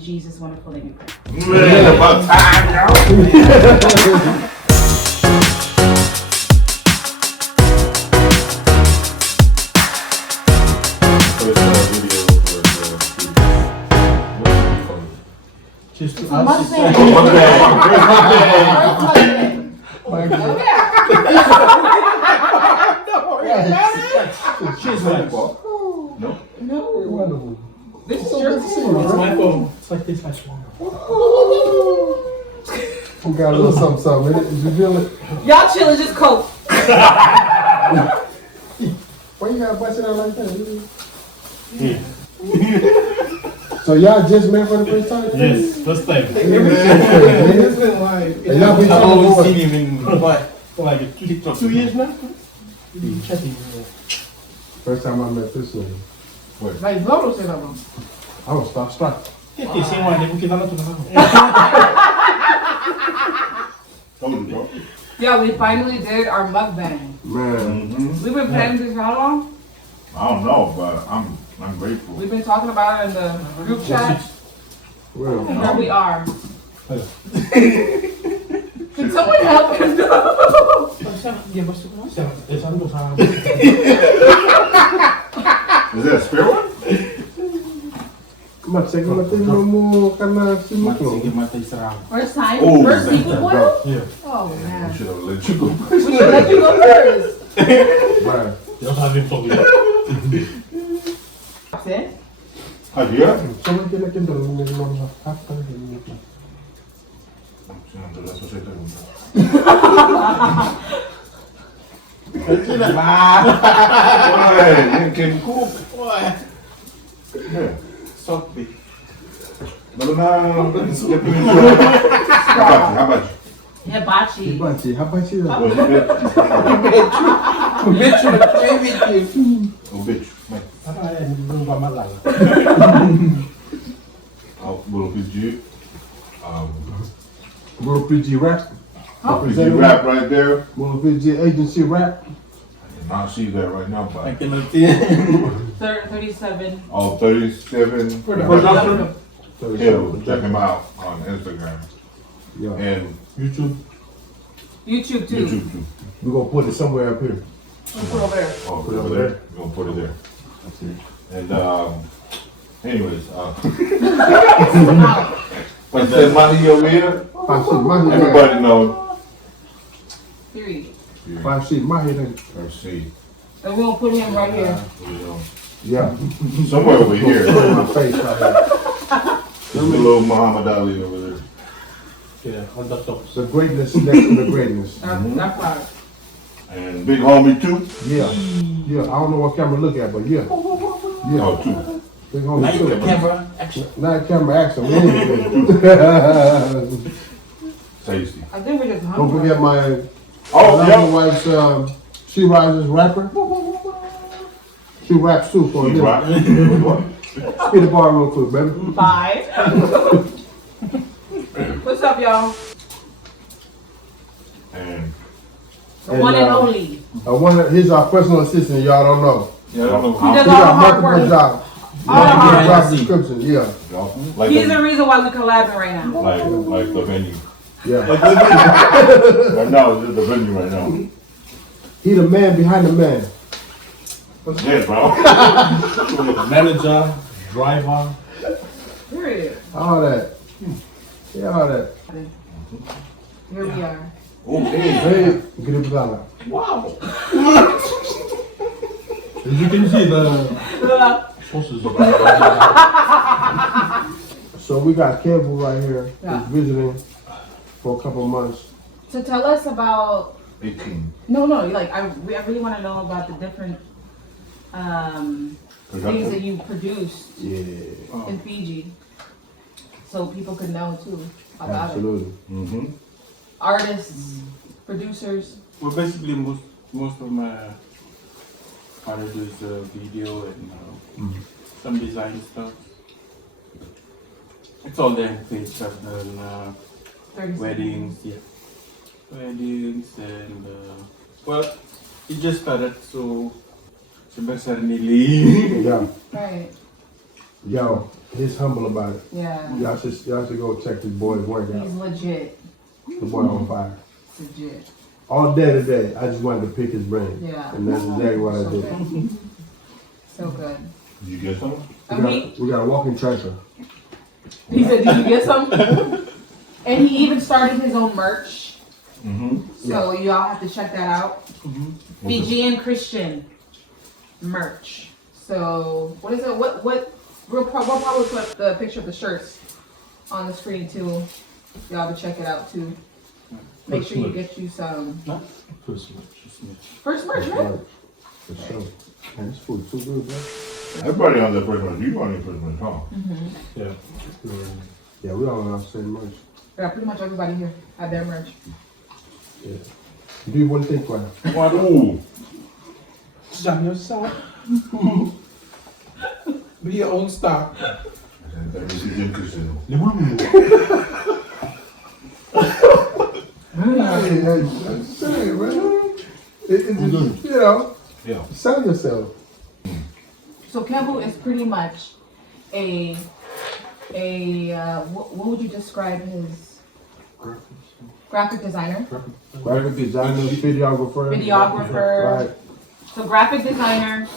Jesus wonderful name. Man, about time, y'all. Just to Mukbang. She's like, No? No. This is it's your my phone. It's like this, I swear. We got a little something, something in it. Did you feel it? Y'all chillin', just coke. Why you gotta bust it out like that? Yeah. So y'all just met for the first time? Yes, first time. It's been like... And y'all been I've talking always for seen him in what? For like 2 years now? We've been chatting. First time I met this nigga. Mas vamos, senão. I was starstruck. Okay, same one. Never get another one. Told you, bro. Yeah, we finally did our mukbang. Man. We've been planning this for how long? I don't know, but I'm grateful. We've been talking about it in the group chat. Well, And here we are. Hello. Can someone help us? Is that a spare one? Mas chega lá tem como canal assim Mati, muito. mati serang. First time? Oh, First man. seafood boil? Yeah. Oh, We man. should have let you go. We should let you go first. Man. Jag har inte tagit det. See? Ah, yeah? Someone can look into the room and know after the That's what I said. Why? You can cook. Why? Yeah. Salt big. No. How about you? Hibachi. Hibachi, hibachi. Was it? Bitch, I'm Oh, bitch. Man. Apa yang belum pamalang? BulaFiji. BulaFiji Rep. BulaFiji Rep right there. BulaFiji Agency Rep. I cannot see that right now, I but cannot see. 37. all 37. Production. Hill, check him out on Instagram Yeah. and YouTube. YouTube too. YouTube too. We're gonna put it somewhere up here. Let's put over there. Oh, put it over there. We're gonna put it there. That's it. And anyways, but that money over here, everybody knows. Period. Five sheet, my head. Let's see. And we're gonna put him right here. Yeah. Somewhere over here. In my face right here. There's a little Muhammad Ali over there. Yeah, on the top. The greatness next to the greatness. That part. And BigHomie too. Yeah. Yeah. I don't know what camera look at, but yeah. Yeah. Oh, two. Big homie too. Camera action. Not camera action. We ain't Tasty. I think we're just Don't hungry. forget my Oh, lovely yeah. wife's SheRises Rapper. She raps too for a He minute. rock. What? Spit the bar real quick, baby. Bye. What's up, y'all? And The one and only. He's our personal assistant. Y'all don't know. yeah, I don't know He how. does He all the got hard multiple work. jobs. All the hard Multiple work. job descriptions. Yeah. Like He's the, the reason why we collabing right now. like the venue. Yeah. Right now, it's just the venue right now. He the man behind the man. Yeah, bro. Manager, driver. Period. All that. Yeah, all that. Here we are. Okay. Hey, get it down. Wow. As you can see, the sauces. So we got Campbell right here. Yeah. He's visiting for a couple months. So tell us about. 18. No, like I really want to know about the different things that you produced Yeah. in Fiji, so people could know too about Absolutely. Mm-hmm. it. Artists, producers. Well, basically, most of my art is video and some design stuff. It's all there in page. I've done 30 weddings, yeah, weddings and well, it just started so sebesar nilai. Yeah. Right. Yo, he's humble about it. Yeah. Y'all should go check this boy's workout. He's legit. The boy on fire. Legit. All day today, I just wanted to pick his brain. Yeah. And that's exactly what I So did. good. So good. Did you get some? We got a walking treasure. He said, did you get some? And he even started his own merch. So y'all have to check that out. Fijian Christian merch. So what is it? We'll probably put the picture of the shirts on the screen too. Y'all to check it out too. Make sure you get you some First much. first merch, right? For sure. Man, this food's too good, bro. Everybody on their first month. You on your first month, huh? Yeah. Yeah, we all on our same merch. Yeah, pretty much everybody here had their merch. Yeah. You do one thing, Quinn. What? Ooh. Done yourself. Be your own star. Let me see them Christian. I'm saying, man. It's just, you know, Yeah. sell yourself. So Kevu is pretty much a what would you describe his graphic designer? Graphic designer, videographer. Videographer. Right. So graphic designer,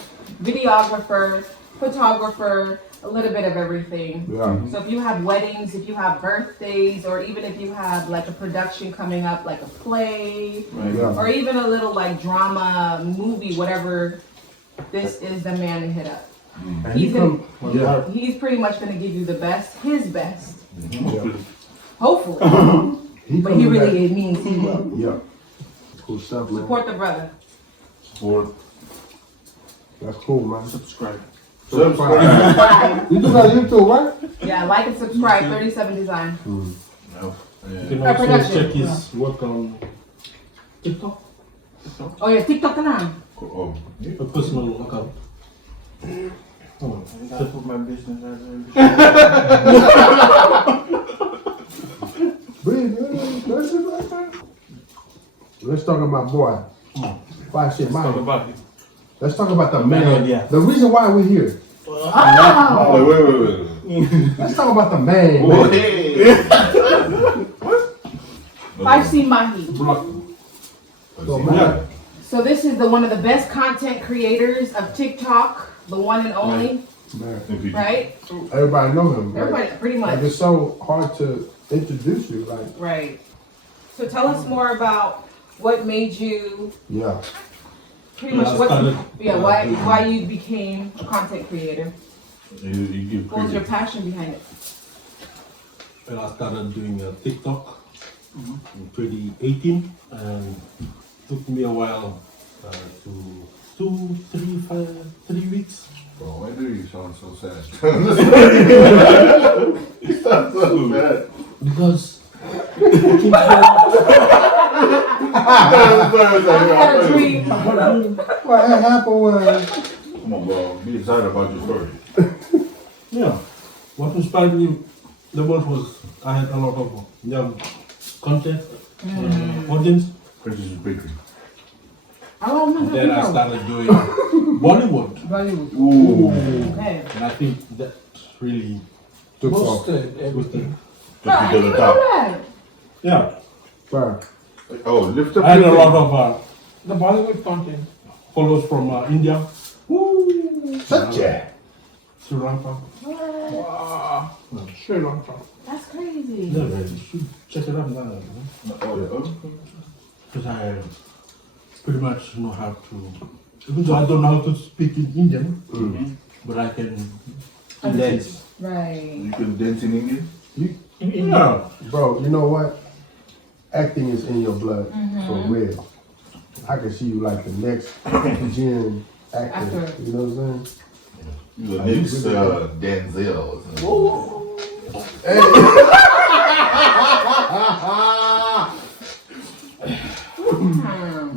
videographer, photographer, a little bit of everything. Yeah. So if you have weddings, if you have birthdays, or even if you have like a production coming up, like a play, Yeah. or even a little like drama, movie, whatever, this is the man to hit up. And he come, yeah. He's pretty much gonna give you the best, his best, Yeah. hopefully. But he coming back. really means he will. Yeah. Cool stuff, man. Support the brother. Support. That's cool, man. Subscribe. Subscribe. You do that on YouTube, right? Yeah, like and subscribe, 37 Design. No. You can Our also production. check his work on TikTok. Oh yeah, TikTok na. Oh. A personal account. Oh, I gotta put my business out Breathe, man. Let's talk about boy. Five shit, talk man. about it. Let's talk about the man. Yeah. The reason why we're here. Oh! Wait. Let's talk about the man. Oh, man. hey. I've seen Mahi. So, man. So this is one of the best content creators of TikTok, the one and only, Man. right? Everybody know him. Right? Everybody, pretty Like, much. it's so hard to introduce you. Like, Right. So tell us more about what made you, yeah. pretty much Yeah, I what, started, why you became a content creator. You give What was your credit. passion behind it? When I started doing TikTok in 2018, and it took me a while to 3 weeks. Bro, why do you sound so sad? You sound so bad. Because I had a dream. What happened was, Come on, bro. Be excited about your story. yeah, what inspired me the most was I had a lot of young content audience. Princess Bakery. I don't And remember. then I started doing Bollywood, Bollywood. Ooh. Okay. and I think that really took off. boosted everything. Bro, I Took you didn't to even the know top. that. Yeah, Fire. Oh, lift up I had a your lot thing. of the Bollywood content followers from India, Such a. Sri Lanka. Sri Lanka. That's crazy. Yeah, man, you should check it out now. Oh, yeah. Because I pretty much know how to, even though I don't know how to speak in Indian, but I can dance. Right. You can dance in English? Yeah. Bro, you know what? Acting is in your blood, for real. I can see you like the next Fijian actor. Actor. You know what I'm saying? You the next Denzel.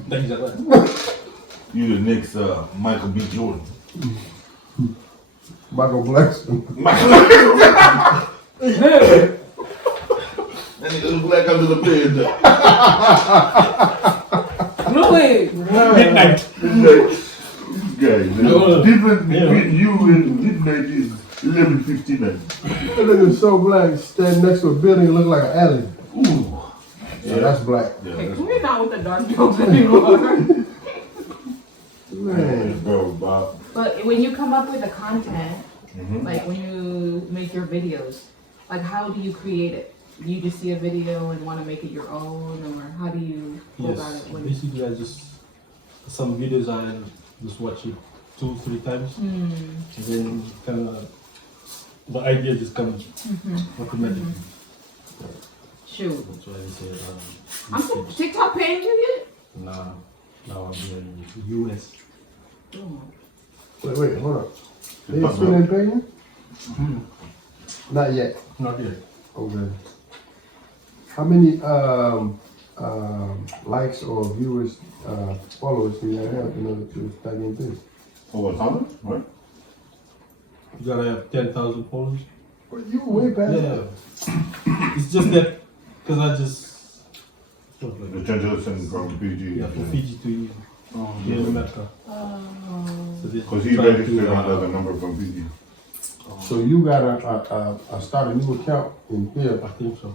Thanks a lot. You the next Michael B. Jordan. Michael Blackson. And he looks black under the bed. Really? Midnight. Guys, the difference between you and Midnight is 11:59. That nigga so black, standing next to a building, look like an alley. Ooh. Yeah, that's black. Yeah, Okay, that's can we not with the dark jokes anymore? Man. bro, Bob. But when you come up with the content, Mm-hmm. like when you make your videos, like how do you create it? Do you just see a video and want to make it your own, or how do you go about Yes, it? When basically I just, some videos I just watch it 2-3 times, and then kind of, the idea just comes automatically. Shoot, That's why I say, I'm so TikTok paying you yet? now I'm doing US. Oh. Wait, hold up. They still ain't paying you? Not yet. Not yet. Okay. How many likes or viewers, followers do you have in order to start getting paid? Over 100? What? You gotta have 10,000 followers. Well, you way past that. Yeah. It's just that, because I just, what, The like, transition from PG. yeah, from Fiji to here in America. So they Because he try to, registered under the number from PG. So you gotta start a new account in here, I think so.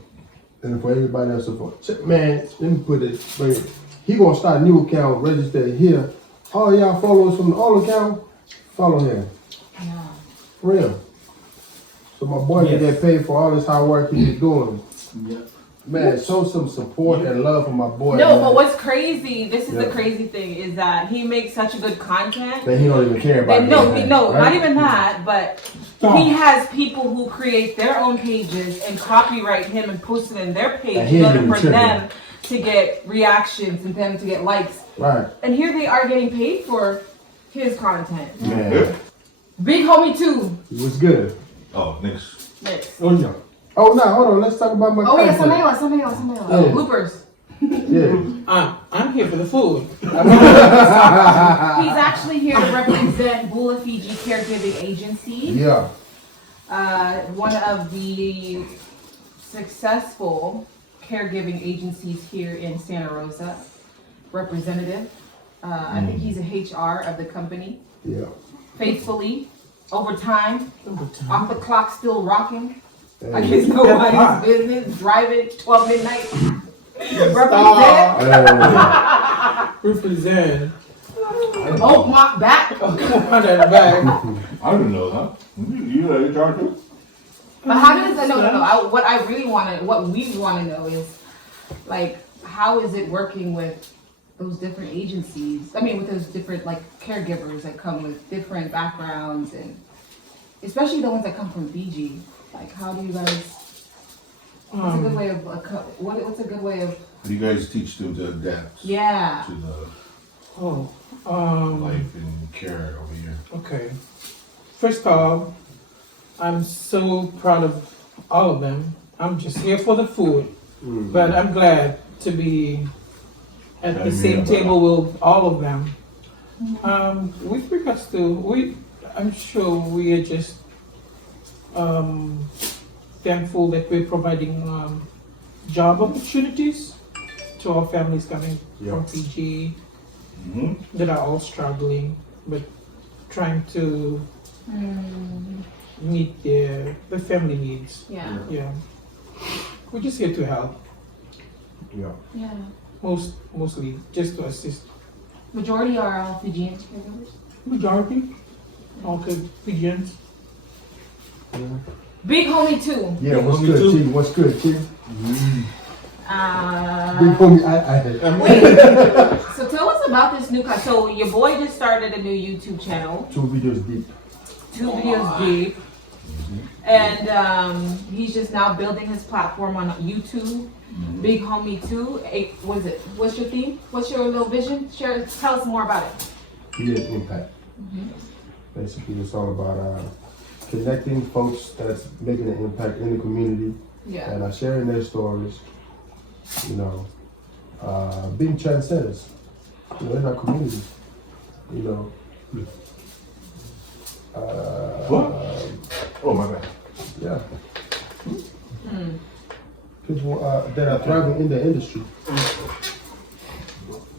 and for everybody else to check, man, let me put it straight. He gonna start a new account, register here. All y'all followers from the old account, follow him. Yeah. For real. So my boy can get paid for all this hard work he's doing. Yeah. Man, show some support and love for my boy. No, man. but what's crazy, this is the Yeah. crazy thing, is that he makes such a good content. That he don't even care about. That, no, right? not even that, but he has people who create their own pages and copyright him and post it in their page And in he order ain't for even them to get reactions and them to get likes. Right. And here they are getting paid for his content. Man, BigHomieII. it was good. Oh, next. Next. Oh yeah. Oh, now hold on. Let's talk about my. Oh yeah, content. somebody else. Yeah. Bloopers. Yeah. I'm here for the food. He's actually here to represent BulaFiji Caregiving Agency. Yeah. One of the successful caregiving agencies here in Santa Rosa. Representative. I think he's a HR of the company. Yeah. Faithfully, over time, off the clock, still rocking. Hey. Like it's nobody's business. Driving 12 midnight. Represent. Represent. Oh my back. On that back. I didn't know that. You HR too? But how does no. What we want to know is, like, how is it working with those different agencies? I mean, with those different like caregivers that come with different backgrounds, and especially the ones that come from Fiji. Like, how do you guys? What's a good way of what's a good way of? You guys teach them to adapt Yeah. to the Oh. life and care over here. Okay. First off, I'm so proud of all of them. I'm just here for the food, but I'm glad to be at the same table with all of them. With regards to I'm sure we are just thankful that we're providing job opportunities to our families coming from Fiji that are all struggling, but trying to meet their family needs. Yeah. Yeah, we're just here to help. Yeah. Yeah. Mostly just to assist. Majority are all Fijian caregivers. Majority, all Fijians. BigHomieII. Yeah. What's good, T? What's good, T? Big Uh, homie, wait. So tell us about this new. So your boy just started a new YouTube channel. 2 videos deep. 2 videos deep. And he's just now building his platform on YouTube. BigHomieII. What is it? What's your theme? What's your little vision? Tell us more about it. Create impact. Basically, it's all about connecting folks that's making an impact in the community Yeah. and sharing their stories. You know, being trendsetters. You know, in our community. You know. What? Oh my bad. Yeah. People that are thriving in the industry.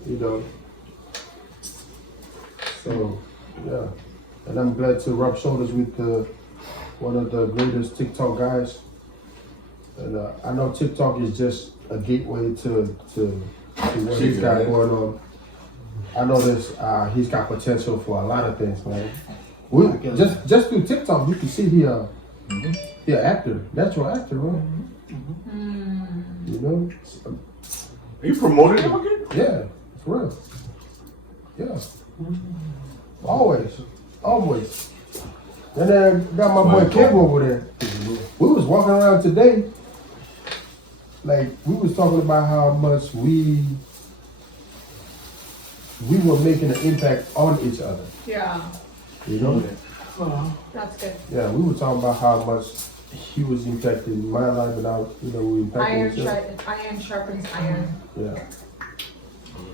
You know. So, yeah. And I'm glad to rub shoulders with one of the greatest TikTok guys. And I know TikTok is just a gateway to what he's got going on. I know this. He's got potential for a lot of things, man. Just through TikTok, you can see he an actor, natural actor, man. You know. You promoted him again? Yeah, for real. Yeah. Always. And then got my boy Kev over there. We was walking around today. Like we was talking about how much we were making an impact on each other. Yeah, You know? that's good. Yeah, we were talking about how much he was impacting my life and how, we impacted each other. Iron sharpens iron. Yeah.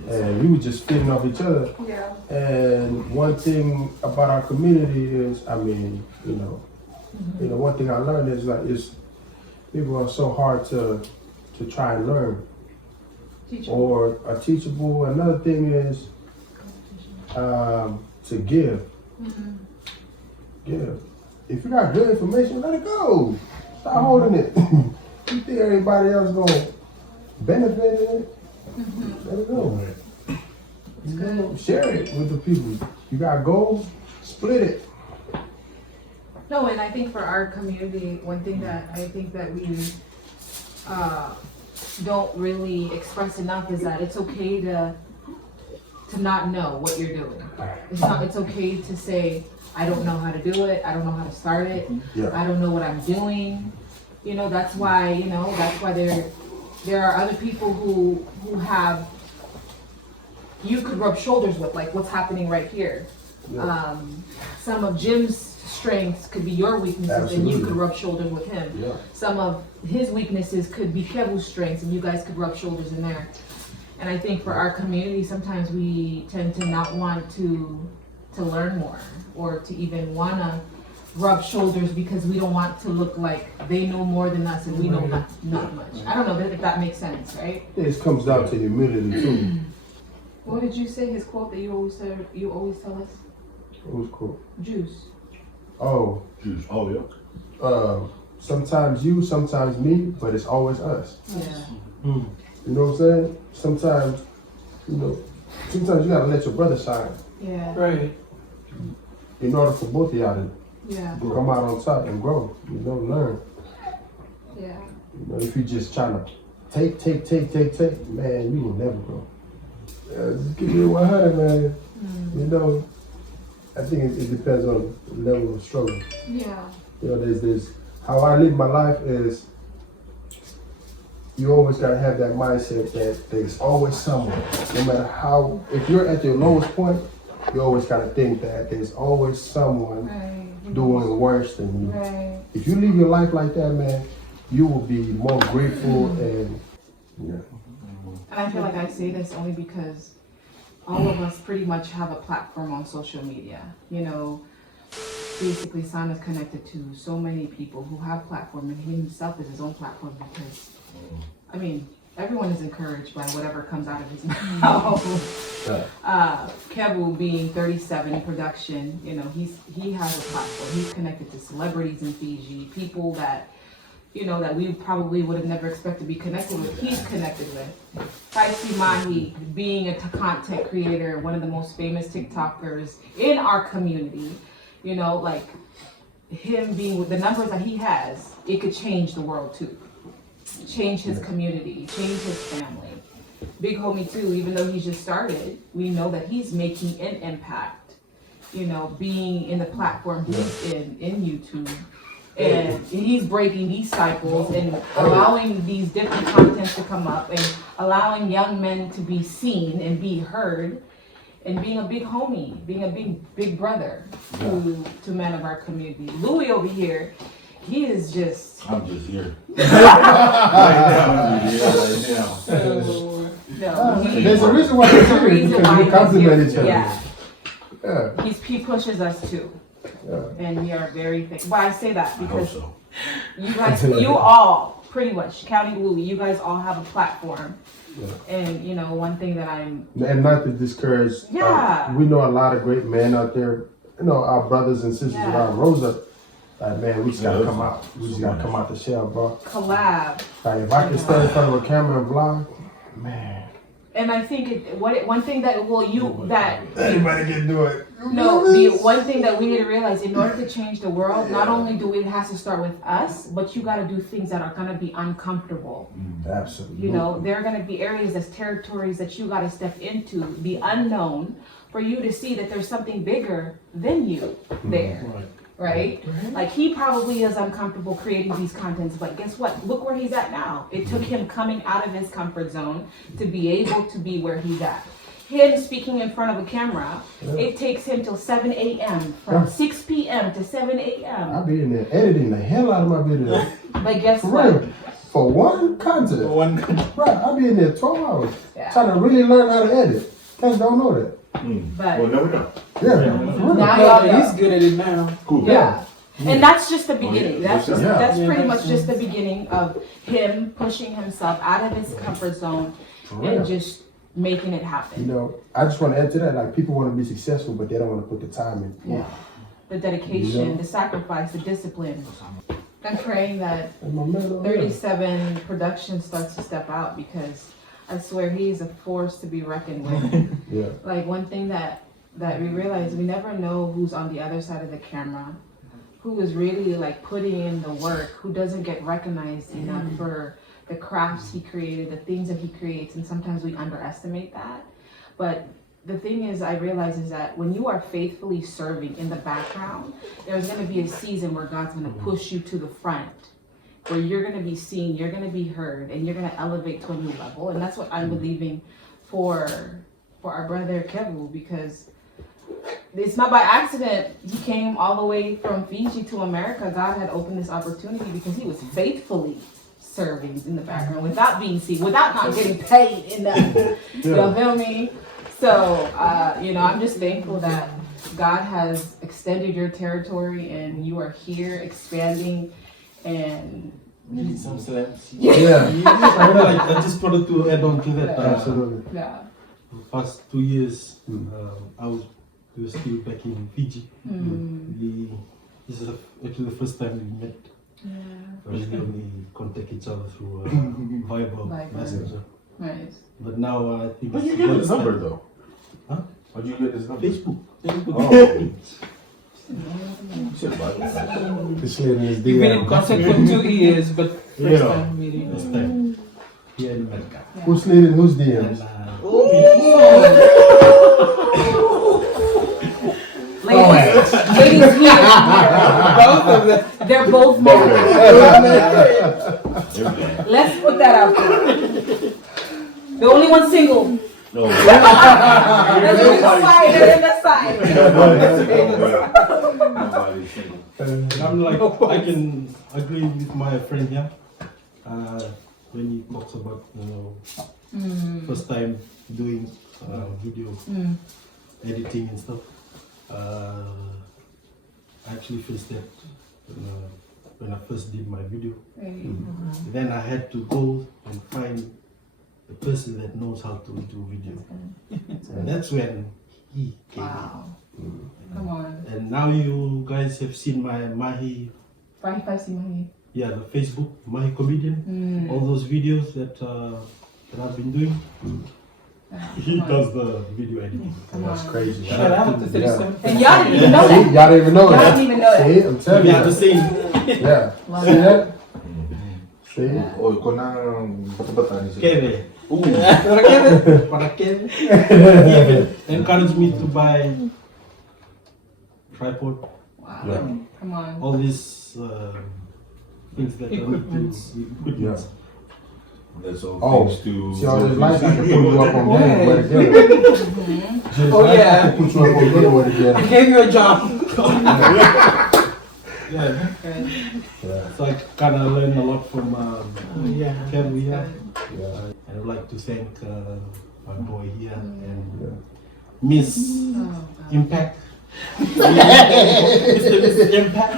And we were just feeding off each other. Yeah. And one thing about our community is, one thing I learned is people are so hard to try and learn or are teachable. Another thing is to give. Give. If you got good information, let it go. Stop holding it. You think everybody else gonna benefit in it? Let it go. Share it with the people. You got goals, split it. No, and I think for our community, one thing that I think that we don't really express enough is that it's okay to not know what you're doing. It's okay to say, I don't know how to do it, I don't know how to start it, I don't know what I'm doing. That's why there are other people who have, you could rub shoulders with, like what's happening right here. Some of Jim's strengths could be your weaknesses, and you could rub shoulders with him. Some of his weaknesses could be Kevu's strengths, and you guys could rub shoulders in there. And I think for our community, sometimes we tend to not want to learn more, or to even wanna rub shoulders because we don't want to look like they know more than us and we know not much. I don't know if that makes sense, right? It comes down to humility too. What did you say? His quote that you always tell us? What was cool? Juice. Oh. Juice. Oh, yeah. Sometimes you, sometimes me, but it's always us. Yeah. You know what I'm saying? Sometimes you gotta let your brother shine. Yeah. Right. In order for both of y'all to come out on top and grow, learn. Yeah. If you just trying to take, man, you will never grow. Just give me 100, man. I think it depends on the level of struggle. Yeah. There's how I live my life is, you always gotta have that mindset that there's always someone, no matter how, if you're at your lowest point, you always gotta think that there's always someone doing worse than you. Right. If you live your life like that, man, you will be more grateful and And I feel like I say this only because all of us pretty much have a platform on social media. Basically Simon's connected to so many people who have platform, and he himself is his own platform because, everyone is encouraged by whatever comes out of his mouth. Kevu being 37 in production, he has a platform. He's connected to celebrities in Fiji, people that that we probably would have never expected to be connected with. He's connected with. Faisi Mahi being a content creator, one of the most famous TikTokers in our community. Like him being with the numbers that he has, it could change the world too. Change his community, change his family. BigHomieII, even though he's just started, we know that he's making an impact. Being in the platform he's in YouTube. And he's breaking these cycles and allowing these different contents to come up and allowing young men to be seen and be heard, and being a big homie, being a big brother to men of our community. Louis over here, he is just... I'm just here. right now. There's a reason why we're here, because we compliment each other. Yeah. He pushes us too. And we are very thankful. But I say that because you guys, you all, pretty much, County Louis, you guys all have a platform. And one thing that I'm... And not to discourage, we know a lot of great men out there, our brothers and sisters around Rosa, Like, man, we just gotta come out. We just gotta come out the shell, bro. Collab. Like, if I can stand in front of a camera and vlog, man. And I think one thing that Anybody can do it. the one thing that we need to realize, in order to change the world, not only do it has to start with us, but you got to do things that are going to be uncomfortable. Absolutely. You know, there are going to be areas, that's territories that you got to step into, the unknown, for you to see that there's something bigger than you there. Right? Like, he probably is uncomfortable creating these contents, but guess what? Look where he's at now. It took him coming out of his comfort zone to be able to be where he's at. Him speaking in front of a camera, it takes him till 7 a.m. From 6 p.m. to 7 a.m. I'll be in there editing the hell out of my video. But guess For what? real. For one content. Right, I'll be in there 12 hours. Yeah. Trying to really learn how to edit. Guys don't know that. But Well, never know. Yeah, for real. now y'all know. He's good at it now. Cool. Yeah. And that's just the beginning. That's just, Yeah. that's Yeah, pretty that's much just the beginning of him pushing himself out of his comfort zone For real. and just making it You happen. know, I just want to add to that. Like, people want to be successful, but they don't want to put the time in. Yeah. The dedication, Yeah. the sacrifice, the discipline. I'm praying that And my man over there. 37 production starts to step out, because I swear he's a force to be reckoned with. Yeah. Like, one thing that we realize, we never know who's on the other side of the camera, who is really like putting in the work, who doesn't get recognized enough for the crafts he created, the things that he creates, and sometimes we underestimate that. But the thing is, I realize is that when you are faithfully serving in the background, there's going to be a season where God's going to push you to the front, where you're going to be seen, you're going to be heard, and you're going to elevate to a new level. And that's what I'm believing for our brother Kevu, because it's not by accident he came all the way from Fiji to America. God had opened this opportunity because he was faithfully serving in the background without being seen, without not getting paid enough. You feel me? So, you know, I'm just thankful that God has extended your territory and you are here expanding and We need some slams. Yeah. I just wanted to add on to that. Absolutely. yeah. The past 2 years, we were still back in Fiji. This is actually the first time we met. We only contact each other through Viber Messenger. Nice. But now I think How'd you it's get the this first number time. though? Huh? How'd you get this number? Facebook. Oh. Shit, bud. This lady is We've been in DM. contact for 2 years, but first Yeah. time meeting. First time here in America. Who's leading? Who's And, DMs? Ladies here, Both of them. they're both married. Let's put that out there. The only one single. No. They're in the side. They're in the side. Nobody's single. I'm like, I can agree with my friend here. When he talks about, first time doing video editing and stuff. I actually faced that when I first did my video. Then I had to go and find the person that knows how to do video. And that's when he came Wow. Come on. in. And now you guys have seen my Mahi, Five money. the Facebook, Mahi Comedian, all those videos that I've been doing. He does the video editing. That's crazy. Shout out to 37. And y'all didn't even know that. Y'all didn't even know Y'all that. didn't even know that. See, I'm telling We you. have the same. Yeah. Love See that. that? See? Oh, ikaw na kabataan niya. Keve. Para Keve. He even encouraged me to buy tripod, Wow. Yeah. Come on. all these things that Equipments. equipment. That's all Oh, thanks to... see all this lights? I can put you up on game Yeah. way together. Just Oh, like yeah. I can put you up on game way I together. gave you a job. Yeah. Good. Yeah. So I kind of learned a lot from Yeah. Kev here. Yeah. And I'd like to thank my boy here and Yeah. Miss Oh, God. Impact. Mr. Miss Impact.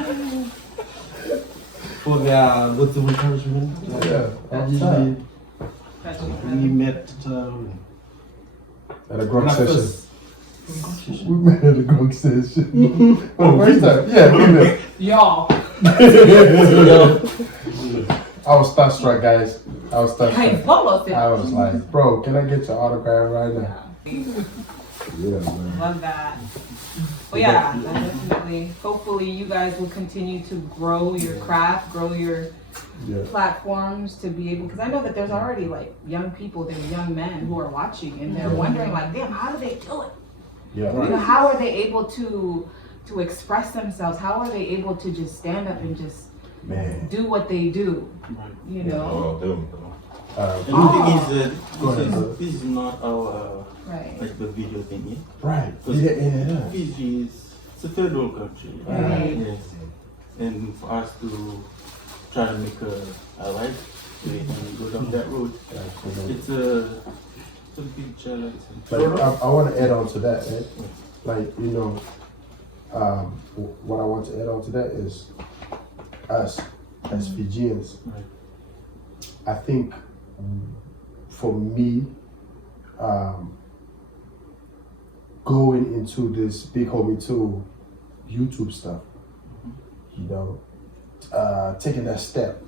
For their words of encouragement. Yeah. Usually That's we met At a when grog I session. first. We met at a grog session. For the first time. Yeah, we met. Y'all. I was starstruck, guys. I was Hey, starstruck. follow it. I was like, bro, can I get your autograph right now? Yeah, man. Love that. But yeah, definitely. Hopefully, you guys will continue to grow your craft, grow your Yeah. platforms to be able. Because I know that there's already like young people, there's young men who are watching, and they're wondering like, damn, how do they do it? Yeah. You know, how are they able to express themselves? How are they able to just stand up and just Man. do what they do? Right. You know, And the thing is that Go ahead, this is not our right? like the video thing, yeah? Right. Yeah. Fiji is it's a third world country. Right. Yes. And for us to try to make a life and go down that road, it's a big challenge. Like, I want to add on to that, right? Like, you know, what I want to add on to that is us as Fijians. Right. I think for me, going into this BigHomieII YouTube stuff, you know, taking that step,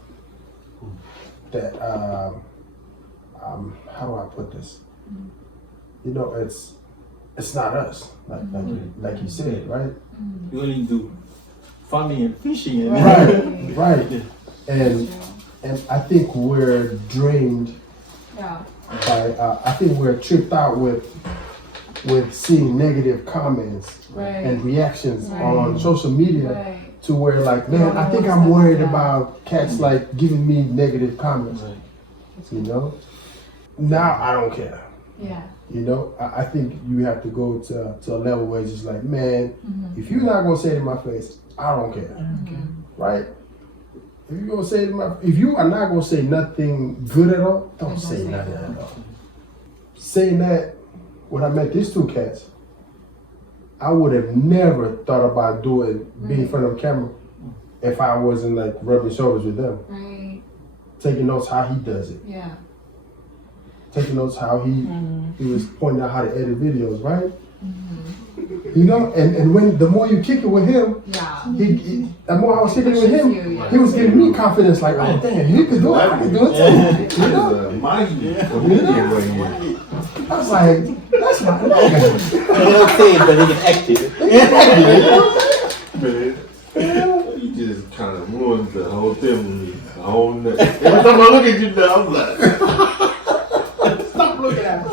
that how do I put this? You know, it's not us, like you said, right? We only do farming and fishing and Right. And I think we're drained Yeah. by I think we're tripped out with seeing negative comments Right. and reactions Right. on social media Right. to where like, man, don't I know think what's I'm up, worried yeah. about cats like giving me negative comments, right. you know? Now I don't care. Yeah. You know, I think you have to go to a level where it's just like, man, if you're not gonna say it in my face, I don't care. Right? If you're gonna say it in my, if you are not gonna say nothing good at all, don't say nothing at all. Saying that, when I met these two cats, I would have never thought about being in front of a camera if I wasn't like rubbing shoulders with them. Right. Taking notes how he does it. Yeah. Taking notes how he was pointing out how to edit videos, right? You know, and when the more you kick it with him, Yeah. the more I was kicking it with Pushes you, him, yeah. he was giving me confidence, like, oh damn, he could do it, I can do it too. You know? I was like, that's my nigga. They don't say it, but they can act it. You just kind of ruined the whole thing with me. The whole night. Every time I look at you now, I'm like, Stop looking at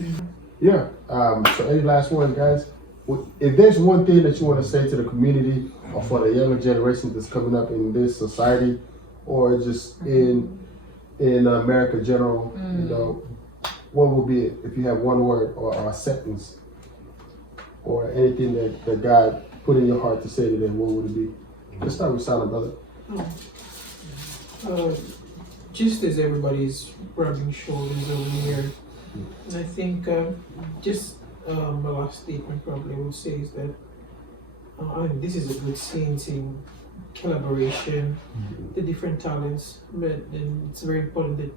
me. Yeah. So any last one, guys? If there's one thing that you want to say to the community or for the younger generation that's coming up in this society, or just in America in general, you know, what would be it if you have one word or a sentence or anything that God put in your heart to say to them? What would it be? Let's start with Silent Brother. Just as everybody's rubbing shoulders over here, and I think just my last statement probably would say is that I mean, this is a good scene, seeing collaboration, the different talents, but then it's very important that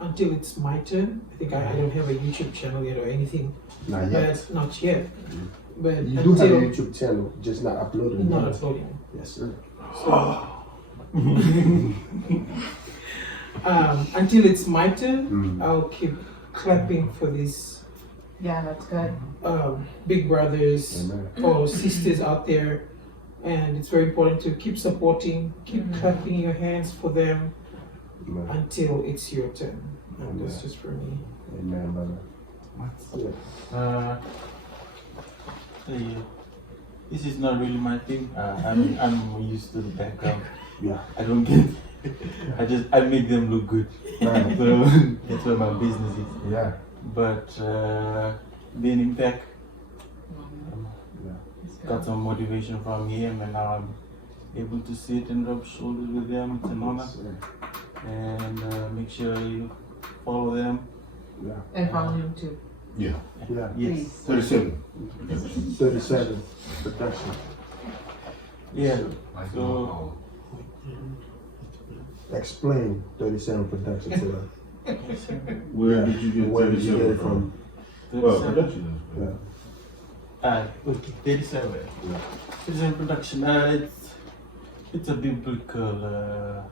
until it's my turn, I think I don't have a YouTube channel yet or anything. Not yet. But not yet. But You do have a until YouTube channel, just not uploaded. not yet. uploading. Yes, sir. So, until it's my turn, I'll keep clapping for these Yeah, that's good. big brothers Amen. or sisters out there, and it's very important to keep supporting, keep clapping your hands for them Amen. until it's your turn. And that's just for me. Amen, brother. Yeah. This is not really my thing. I'm used to the background. Yeah. I don't get. I make them look good. Right. So that's where my business is. Yeah. But being in tech, That's good. got some motivation from him, and now I'm able to sit and rub shoulders with them. It's an honor, and make sure you follow them. Yeah. And follow him too. yeah, Yeah. Yes. 37. 37 production. Yeah. So Explain 37 production to them. Where did you get Where did you get it 37 from? Well, production. Yeah. Okay, 37. Yeah. It's in production. It's a biblical.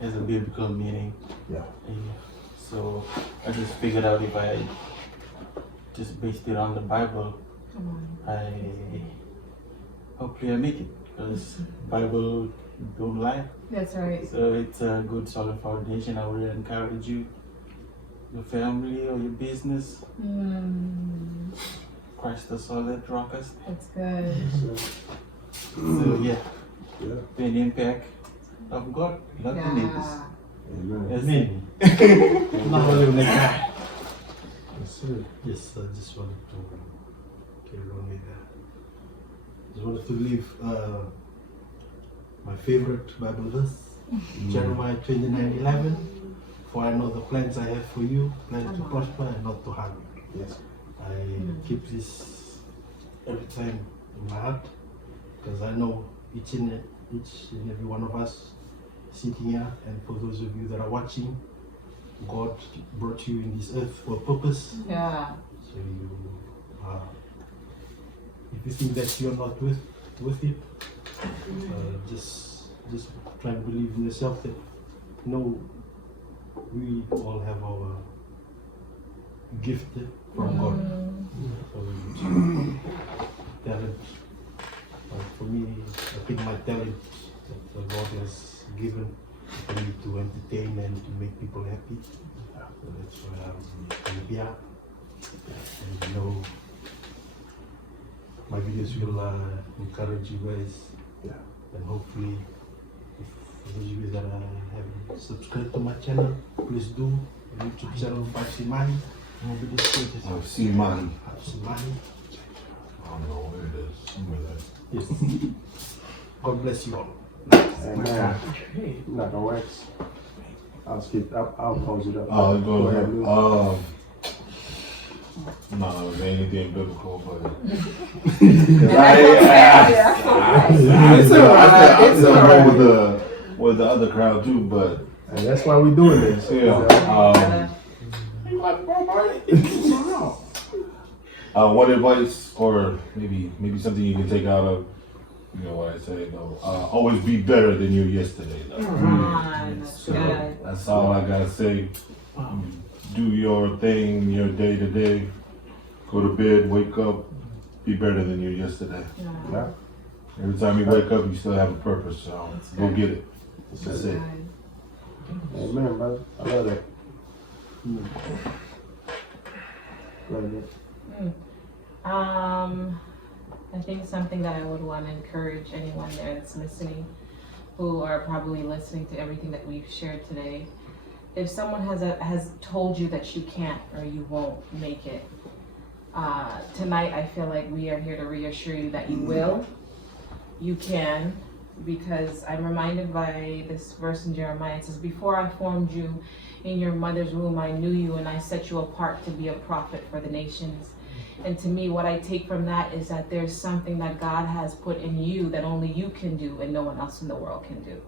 Has a biblical meaning. Yeah. So I just figured out if I just based it on the Bible, Come on. hopefully I make it because Bible don't lie. That's right. So it's a good solid foundation. I would encourage you, your family or your business. Christ the solid rockers. That's good. So yeah, Yeah. be an impact of God, not the neighbors. Amen. That's it. Not only like that. That's it. Yes, I just wanted to carry on with that. Just wanted to leave my favorite Bible verse, Jeremiah 29:11. For I know the plans I have for you, plans to prosper and not to harm you. Yes. I keep this every time in my heart because I know each and every one of us sitting here, and for those of you that are watching, God brought you in this earth for a purpose. Yeah. So you, if you think that you're not with it, just try to believe in yourself that we all have our gift from God. So talent, for me, I think my talent that God has given for me to entertain and to make people happy. So that's why I'm here. And my videos will encourage you guys. Yeah. And hopefully, for those of you that haven't subscribed to my channel, please do. YouTube channel 5C Money. See money. 5C Money. I don't know where it is. Somewhere there. Yes. God bless you all. Amen. Not gonna wax. I'll close it up. Oh, Go ahead, Lou. No, it ain't anything biblical, but I still go with the other crowd too, but And that's why we're doing this. yeah. One advice, or maybe something you can take out of, what I say though. Always be better than you yesterday though. That's So good. that's all I gotta say. Do your thing, your day to day. Go to bed, wake up, be better than you yesterday. Yeah. Every time you wake up, you still have a purpose, so go get it. That's it. Amen, brother. I love that. Love that. I think something that I would want to encourage anyone there that's listening, who are probably listening to everything that we've shared today. If someone has told you that you can't or you won't make it, tonight I feel like we are here to reassure you that you will, you can, because I'm reminded by this verse in Jeremiah. It says, before I formed you in your mother's womb, I knew you and I set you apart to be a prophet for the nations. And to me, what I take from that is that there's something that God has put in you that only you can do and no one else in the world can do.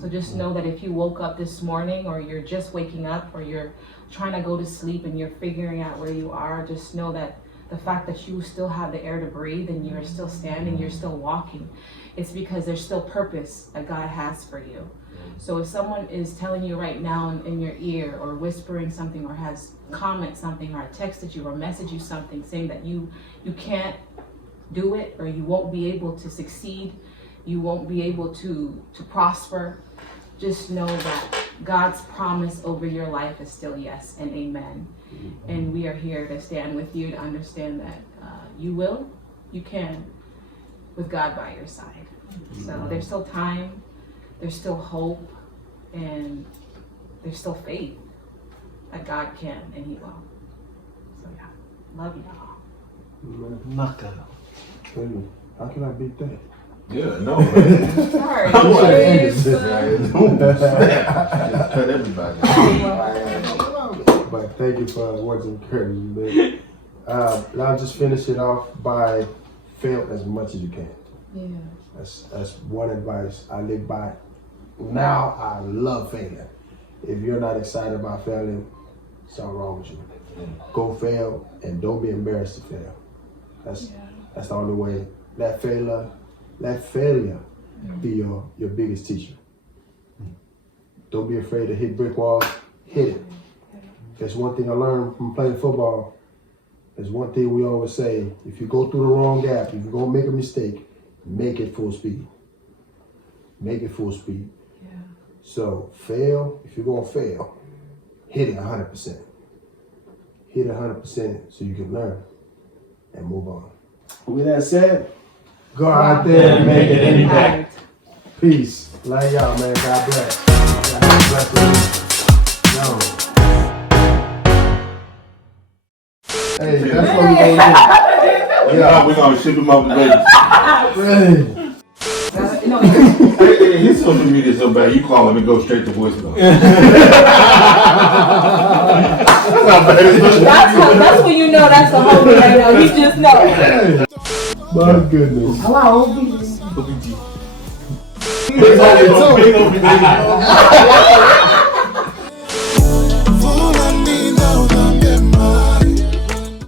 So just know that if you woke up this morning, or you're just waking up, or you're trying to go to sleep and you're figuring out where you are, just know that the fact that you still have the air to breathe and you're still standing, you're still walking, it's because there's still purpose that God has for you. So if someone is telling you right now in your ear, or whispering something, or has commented something, or texted you, or messaged you something saying that you can't do it, or you won't be able to succeed, you won't be able to prosper, just know that God's promise over your life is still yes and amen. And we are here to stand with you, to understand that you can, with God by your side. So there's still time, there's still hope, and there's still faith that God can and He will. So yeah, love y'all. Knuckle. How can I beat that? Yeah, no, man. Sorry. Just cut everybody. But thank you for words of encouragement. I'll just finish it off by fail as much as you can. Yeah. That's one advice I live by. Now I love failing. If you're not excited about failing, something wrong with you. Go fail and don't be embarrassed to fail. That's That's the only way. Let failure be your biggest teacher. Don't be afraid to hit brick walls. Hit it. That's one thing I learned from playing football. There's one thing we always say: if you go through the wrong gap, if you're gonna make a mistake, make it full speed. Make it full speed. Yeah. So fail. If you're gonna fail, hit it 100%. Hit it 100% so you can learn and move on. With that said, go out there and make an impact. Peace. Love y'all, man. God bless. God bless you. Hey, that's what we gonna do. Yeah, we're gonna ship him out to Vegas. Hey, his social media is so bad, you call him and go straight to voicemail. That's when you know that's the homie right now. You just know. My goodness. Hello. Big homie,